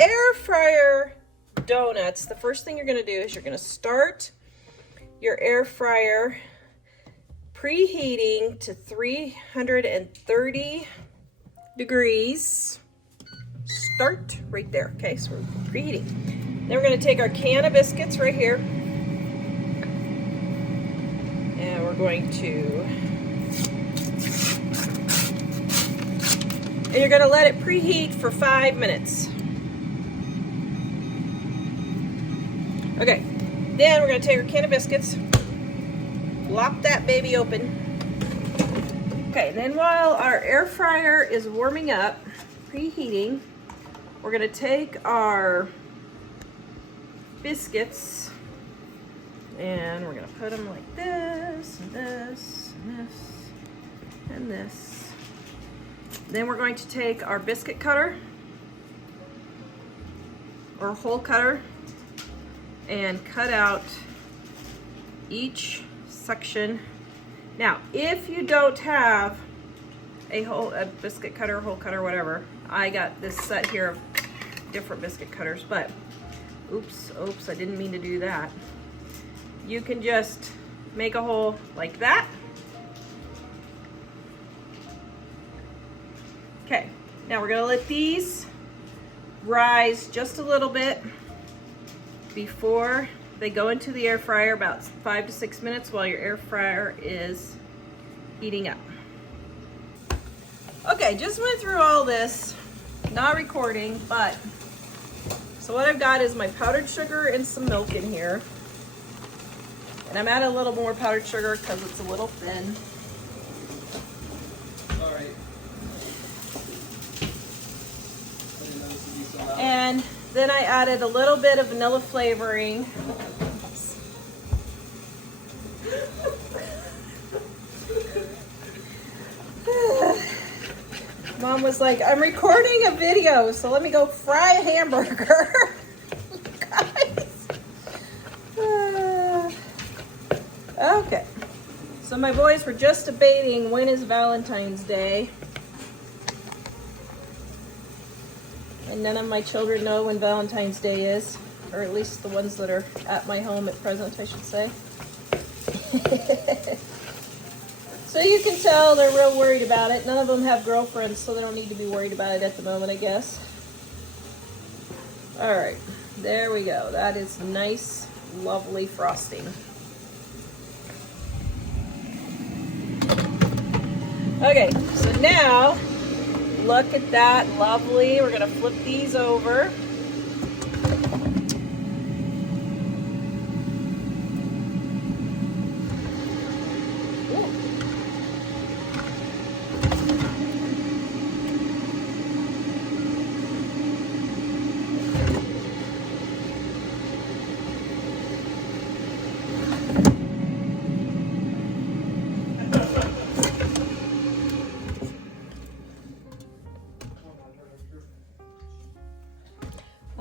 air fryer donuts, the first thing you're gonna do is you're gonna start your air fryer preheating to 330 degrees. Start right there, okay? So we're preheating. Then we're gonna take our can of biscuits right here, and we're going to, and you're gonna let it preheat for 5 minutes. Okay, then we're gonna take our can of biscuits, flop that baby open. Okay, then while our air fryer is warming up, preheating, we're gonna take our biscuits and we're gonna put them like this, and this, and this, and this. Then we're going to take our biscuit cutter or hole cutter and cut out each section. Now, if you don't have a biscuit cutter, hole cutter, whatever, I got this set here of different biscuit cutters, but oops, I didn't mean to do that. You can just make a hole like that. Okay, now we're gonna let these rise just a little bit before they go into the air fryer, about 5 to 6 minutes while your air fryer is heating up. Okay, just went through all this, not recording, but so what I've got is my powdered sugar and some milk in here. And I'm adding a little more powdered sugar because it's a little thin. All right. And then I added a little bit of vanilla flavoring. Mom was like, I'm recording a video, so let me go fry a hamburger. Guys. Okay. So my boys were just debating when is Valentine's Day. And none of my children know when Valentine's Day is, or at least the ones that are at my home at present, I should say. So you can tell they're real worried about it. None of them have girlfriends, so they don't need to be worried about it at the moment, I guess. All right, there we go. That is nice, lovely frosting. Okay, so now, look at that, lovely. We're gonna flip these over.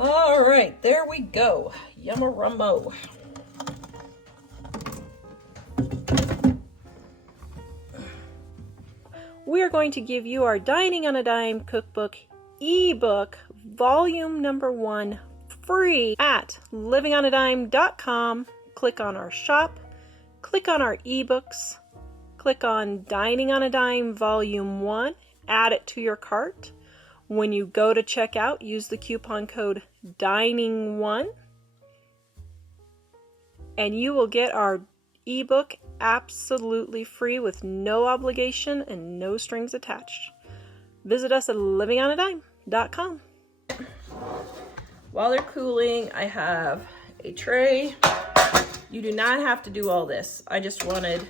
All right, there we go. Yumma-rummo. We are going to give you our Dining on a Dime cookbook ebook, volume number 1, free at livingonadime.com. Click on our shop, click on our ebooks, click on Dining on a Dime volume 1, add it to your cart. When you go to checkout, use the coupon code DINING1 and you will get our ebook absolutely free with no obligation and no strings attached. Visit us at livingonadime.com. While they're cooling, I have a tray. You do not have to do all this. I just wanted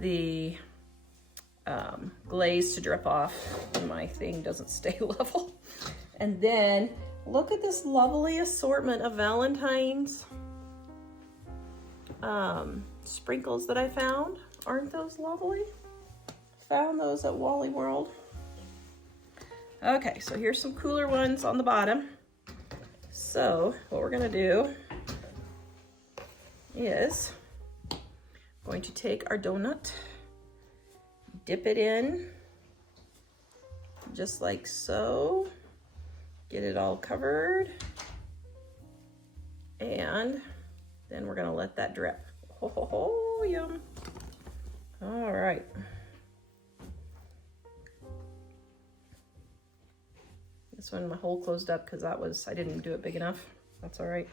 the glaze to drip off and my thing doesn't stay level. And then look at this lovely assortment of Valentine's sprinkles that I found. Aren't those lovely? Found those at Wally World. Okay, so here's some cooler ones on the bottom. So what we're gonna do is going to take our donut, dip it in just like so, get it all covered. And then we're gonna let that drip. Ho, ho, ho, yum. All right. This one, my hole closed up because I didn't do it big enough. That's all right.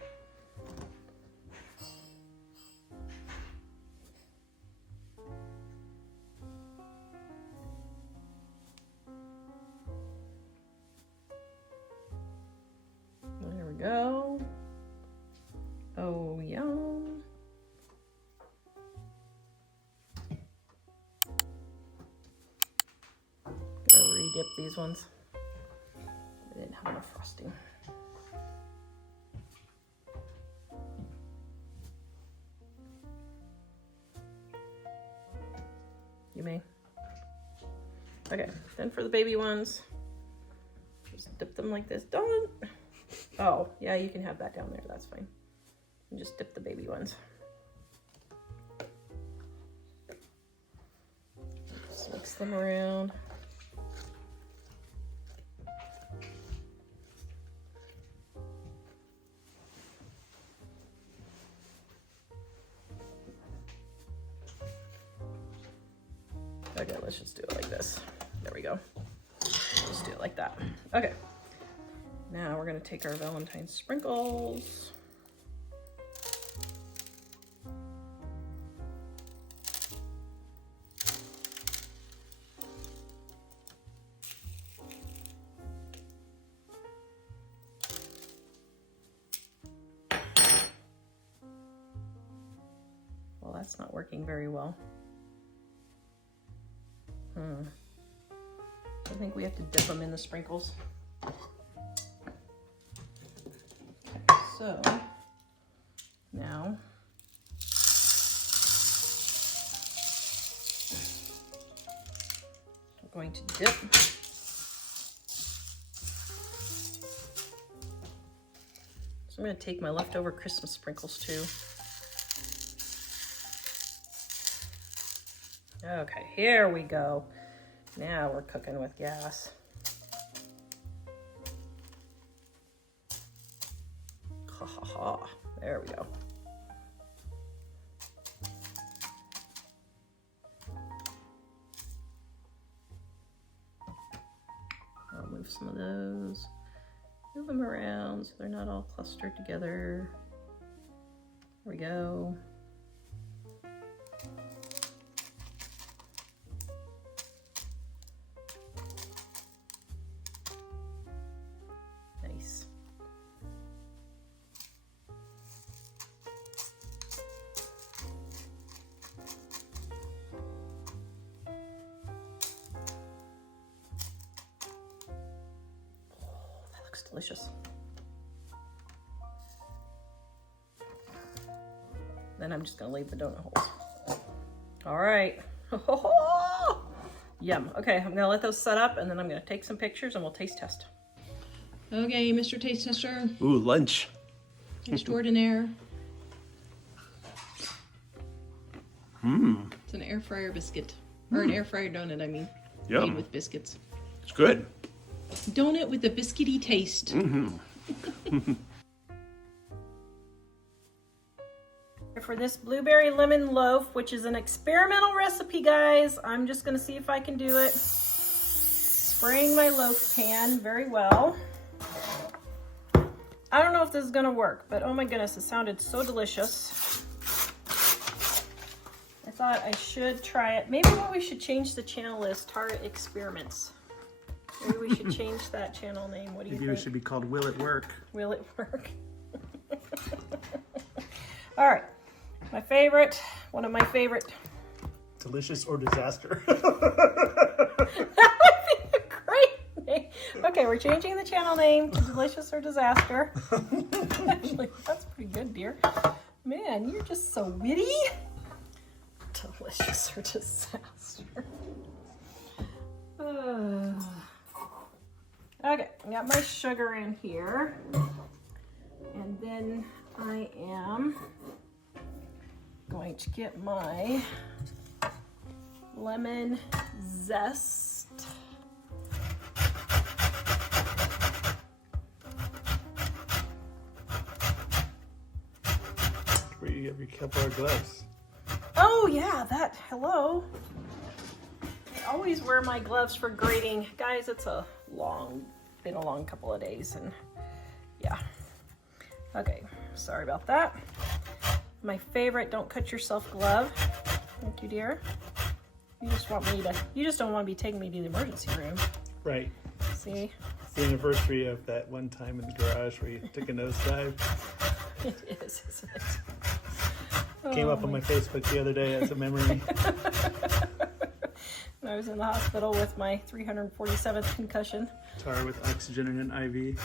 There we go. Oh, yum. Gonna re-dip these ones. I didn't have enough frosting. You may. Okay, then for the baby ones, just dip them like this. Don't. Oh, yeah, you can have that down there. That's fine. And just dip the baby ones. Just mix them around. Okay, let's just do it like this. There we go. Just do it like that. Okay. Now we're gonna take our Valentine sprinkles. Well, that's not working very well. I think we have to dip them in the sprinkles. So now we're going to dip. So I'm going to take my leftover Christmas sprinkles too. Okay, here we go. Now we're cooking with gas. Ha ha ha. There we go. I'll move some of those. Move them around so they're not all clustered together. There we go. Delicious. Then I'm just gonna leave the donut holes. All right. Yum. Okay, I'm gonna let those set up and then I'm gonna take some pictures and we'll taste test. Okay, Mr. Taste Tester. Ooh, lunch. Extraordinaire. It's an air fryer biscuit. Or an air fryer donut, I mean. Yum. Made with biscuits. It's good. Donut with a biscuity taste. For this blueberry lemon loaf, which is an experimental recipe, guys, I'm just going to see if I can do it. Spraying my loaf pan very well. I don't know if this is going to work, but oh my goodness, it sounded so delicious. I thought I should try it. Maybe what we should change the channel is Tart Experiments. Maybe we should change that channel name. What do you think? Maybe it should be called Will It Work? Will it work? All right. My favorite, one of my favorite. Delicious or Disaster. That would be a great name. Okay, we're changing the channel name to Delicious or Disaster. Actually, that's pretty good, dear. Man, you're just so witty. Delicious or Disaster. Okay, I got my sugar in here. And then I am going to get my lemon zest. where you have your Kevlar gloves. Oh yeah, hello. I always wear my gloves for grading. Guys, it's been a long couple of days, and yeah. Okay, sorry about that. My favorite don't cut yourself glove. Thank you, dear. You just don't want to be taking me to the emergency room. Right. See? It's the anniversary of that one time in the garage where you took a nosedive. It is, isn't it? Came up on my Facebook the other day as a memory. I was in the hospital with my 347th concussion. Tar with oxygen and an IV.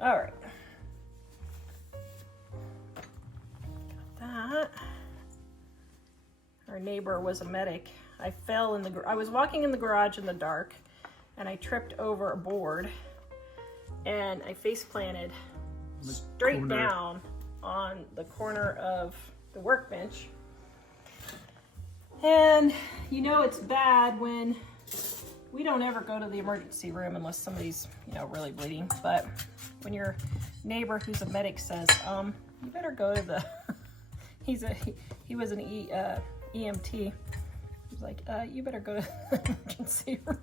All right. That. Our neighbor was a medic. I was walking in the garage in the dark, and I tripped over a board, and I face planted straight down on the corner of the workbench. And you know it's bad when we don't ever go to the emergency room unless somebody's, really bleeding. But when your neighbor who's a medic says, you better go to the, he was an EMT. He was like, you better go to the emergency room.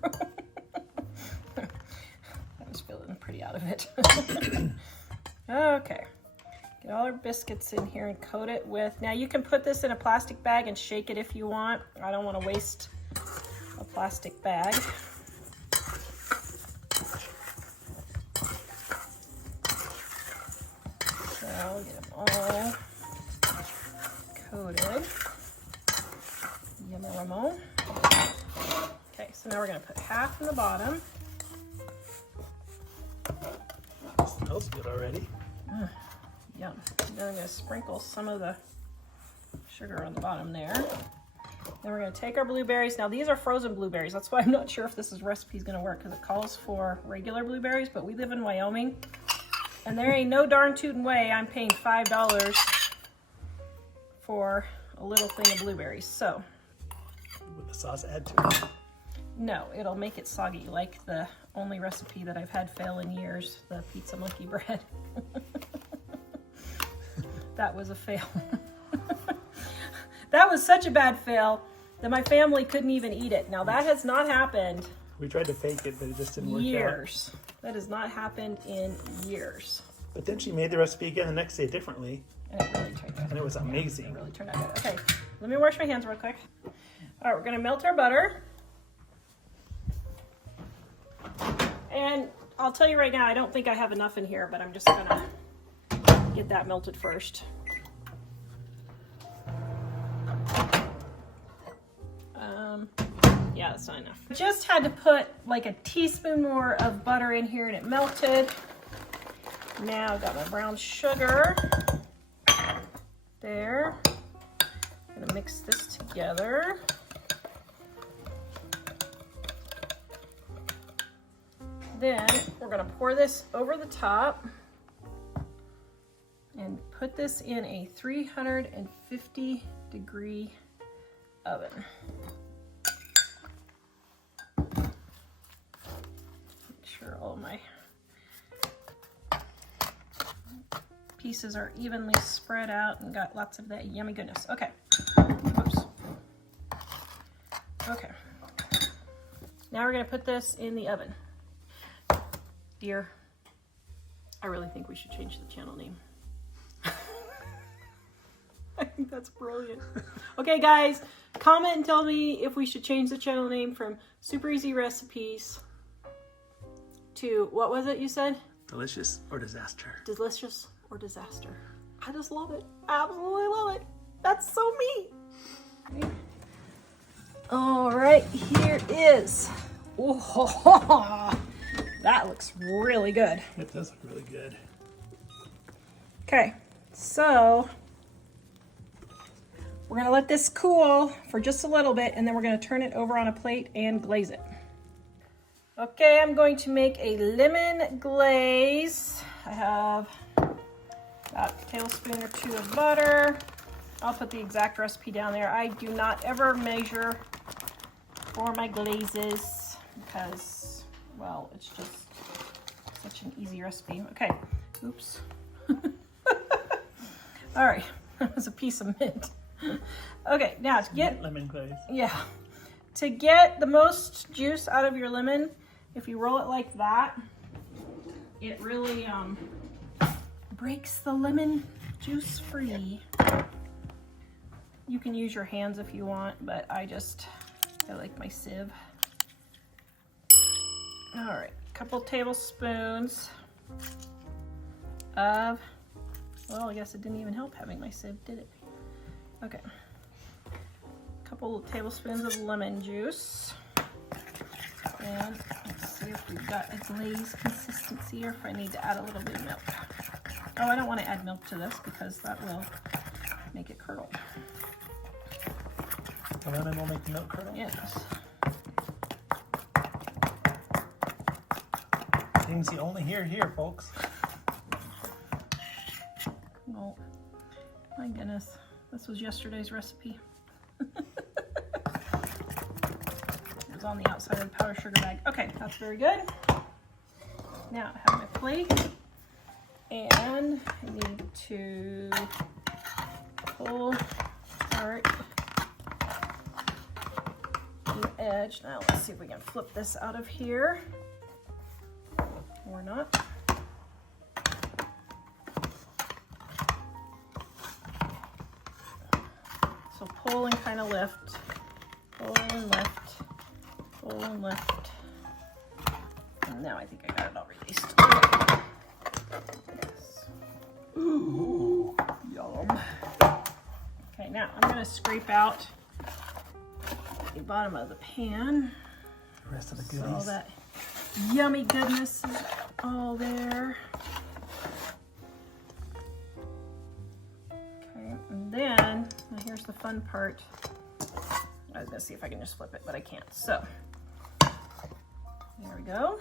I was feeling pretty out of it. Okay. Get all our biscuits in here and coat it with, now you can put this in a plastic bag and shake it if you want. I don't want to waste a plastic bag. So I'll get them all coated. Yummy Ramon. Okay, so now we're going to put half in the bottom. Smells good already. Yum. Then I'm going to sprinkle some of the sugar on the bottom there. Then we're going to take our blueberries. Now these are frozen blueberries. That's why I'm not sure if this recipe is going to work, because it calls for regular blueberries, but we live in Wyoming, and there ain't no darn tootin' way I'm paying $5 for a little thing of blueberries. So, with the sauce add to it? No, it'll make it soggy, like the only recipe that I've had fail in years, the pizza monkey bread. That was a fail. That was such a bad fail that my family couldn't even eat it. Now that has not happened. We tried to fake it, but it just didn't work out. Years. That has not happened in years. But then she made the recipe again the next day differently. And it really turned out. And it was amazing. It really turned out good. Okay, let me wash my hands real quick. All right, we're gonna melt our butter. And I'll tell you right now, I don't think I have enough in here, but I'm just gonna get that melted first. Yeah, that's not enough. Just had to put like a teaspoon more of butter in here and it melted. Now I've got my brown sugar. There. I'm gonna mix this together. Then we're gonna pour this over the top and put this in a 350-degree oven. Make sure all my pieces are evenly spread out and got lots of that yummy goodness. Okay. Oops. Okay. Now we're gonna put this in the oven. Dear, I really think we should change the channel name. I think that's brilliant. Okay, guys, comment and tell me if we should change the channel name from Super Easy Recipes to, what was it you said? Delicious or disaster. Delicious or disaster. I just love it. Absolutely love it. That's so me. All right, here is. Oh, that looks really good. It does look really good. Okay, so we're gonna let this cool for just a little bit, and then we're gonna turn it over on a plate and glaze it. Okay, I'm going to make a lemon glaze. I have about a tablespoon or two of butter. I'll put the exact recipe down there. I do not ever measure for my glazes because, well, it's just Such an easy recipe. Okay, oops. All right, that was a piece of mint. Okay, now to get lemon glaze. Yeah, to get the most juice out of your lemon, if you roll it like that, it really breaks the lemon juice free. You can use your hands if you want, but I like my sieve. All right, a couple tablespoons of, well, I guess it didn't even help having my sieve, did it? Okay. A couple of tablespoons of lemon juice. And let's see if we've got a glaze consistency or if I need to add a little bit of milk. Oh, I don't want to add milk to this because that will make it curdle. The lemon will make the milk curdle? Yes. Things you only hear here, folks. Oh, my goodness. This was yesterday's recipe. It was on the outside of the powdered sugar bag. Okay, that's very good. Now I have my plate and I need to pull apart the edge. Now let's see if we can flip this out of here or not. So pull and kind of lift, pull and lift, pull and lift. And now I think I got it all released. Yes. Ooh, yum. Okay, now I'm going to scrape out the bottom of the pan. The rest of the So goodies. all that yummy goodness is all there. And then, now here's the fun part. I was gonna see if I can just flip it, but I can't. So, there we go.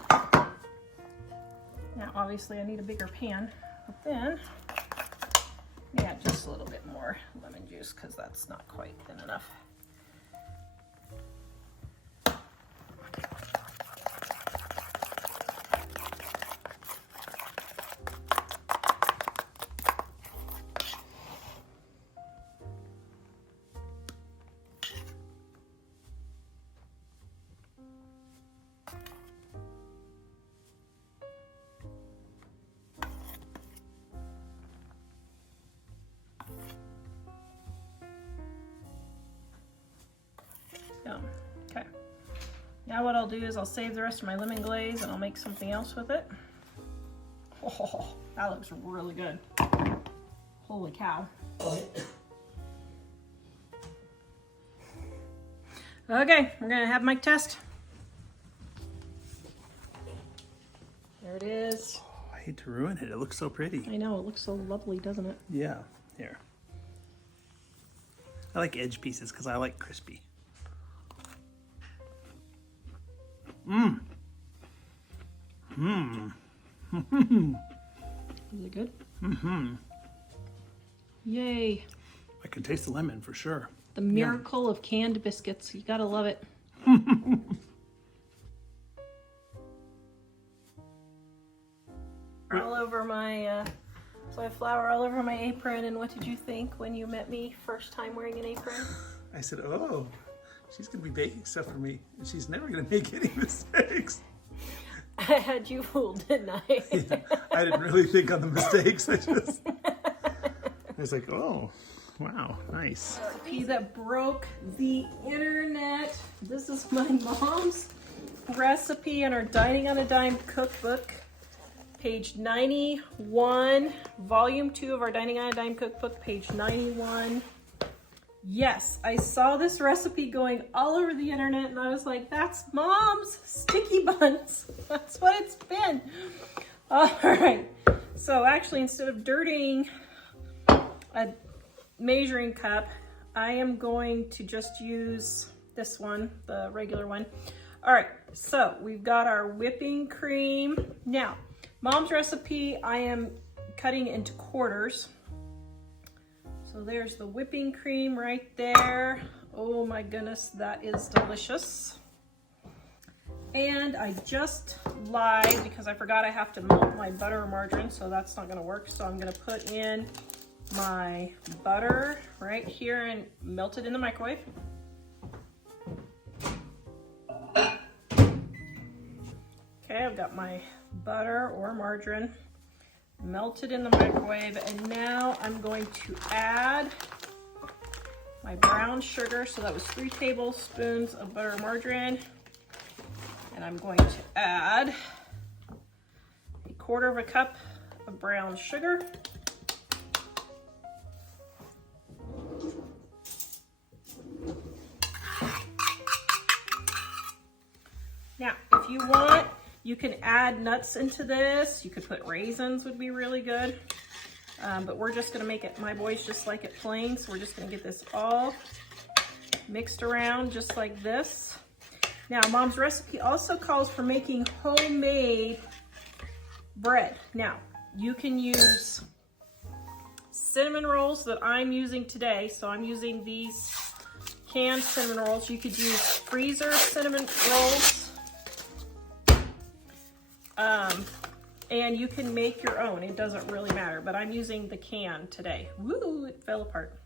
Now, obviously I need a bigger pan, but then, yeah, just a little bit more lemon juice because that's not quite thin enough. Okay, now what I'll do is I'll save the rest of my lemon glaze and I'll make something else with it. Oh, that looks really good. Holy cow. Okay, we're gonna have Mike test. There it is. Oh, I hate to ruin it. It looks so pretty. I know, it looks so lovely, doesn't it? Yeah, here. I like edge pieces because I like crispy. Mmm. Mmm. Is it good? Mm-hmm. Yay. I can taste the lemon for sure. The miracle of canned biscuits. You gotta love it. All over my, so I have flour all over my apron. And what did you think when you met me first time wearing an apron? I said, oh, she's going to be baking stuff for me, and she's never going to make any mistakes. I had you fooled, didn't I? Yeah, I didn't really think on the mistakes. I was like, oh, wow, nice. Recipe that broke the internet. This is my mom's recipe in our Dining on a Dime cookbook. Page 91, volume 2 of our Dining on a Dime cookbook, page 91. Yes, I saw this recipe going all over the internet and I was like, that's Mom's sticky buns. That's what it's been. All right, so actually instead of dirtying a measuring cup, I am going to just use this one, the regular one. All right, so we've got our whipping cream. Now, Mom's recipe, I am cutting into quarters. So there's the whipping cream right there. Oh my goodness, that is delicious. And I just lied because I forgot I have to melt my butter or margarine, so that's not gonna work. So I'm gonna put in my butter right here and melt it in the microwave. Okay, I've got my butter or margarine melted in the microwave, and now I'm going to add my brown sugar. So that was 3 tablespoons of butter or margarine. And I'm going to add 1/4 cup of brown sugar. Now, if you want, you can add nuts into this. You could put raisins, would be really good. But we're just gonna make it, my boys just like it plain, so we're just gonna get this all mixed around just like this. Now, Mom's recipe also calls for making homemade bread. Now, you can use cinnamon rolls that I'm using today. So I'm using these canned cinnamon rolls. You could use freezer cinnamon rolls. And you can make your own. It doesn't really matter, but I'm using the can today. Woo, it fell apart.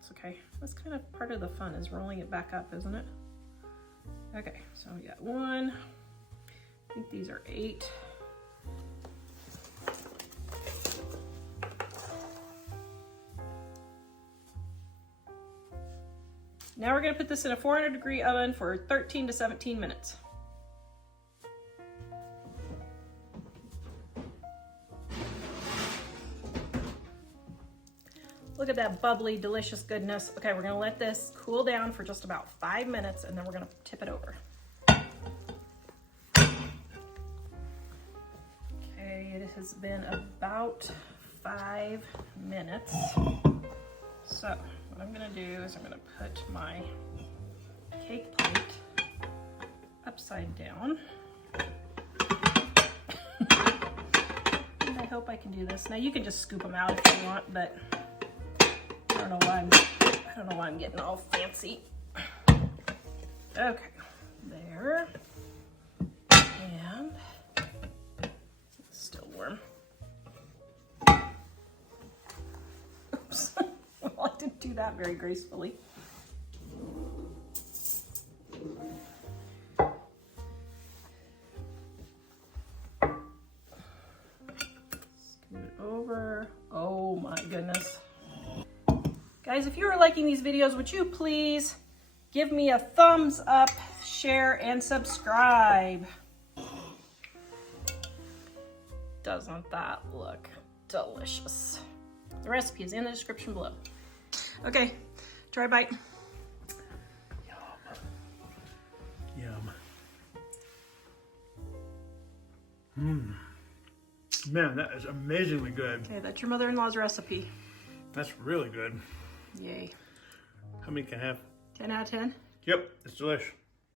It's okay. That's kind of part of the fun, is rolling it back up, isn't it? Okay, so we got 1. I think these are 8. Now we're gonna put this in a 400-degree oven for 13 to 17 minutes. Look at that bubbly, delicious goodness. Okay, we're gonna let this cool down for just about 5 minutes, and then we're gonna tip it over. Okay, it has been about 5 minutes. So what I'm gonna do is I'm gonna put my cake plate upside down. And I hope I can do this. Now you can just scoop them out if you want, but I don't know why I'm getting all fancy. Okay, there. And it's still warm. Oops. Well, I didn't do that very gracefully. Scoot it over. Oh my goodness. Guys, if you are liking these videos, would you please give me a thumbs up, share, and subscribe? Doesn't that look delicious? The recipe is in the description below. Okay, try a bite. Yum. Mmm. Man, that is amazingly good. Okay, that's your mother-in-law's recipe. That's really good. Yay. How many can I have? 10 out of 10? Yep, it's delicious.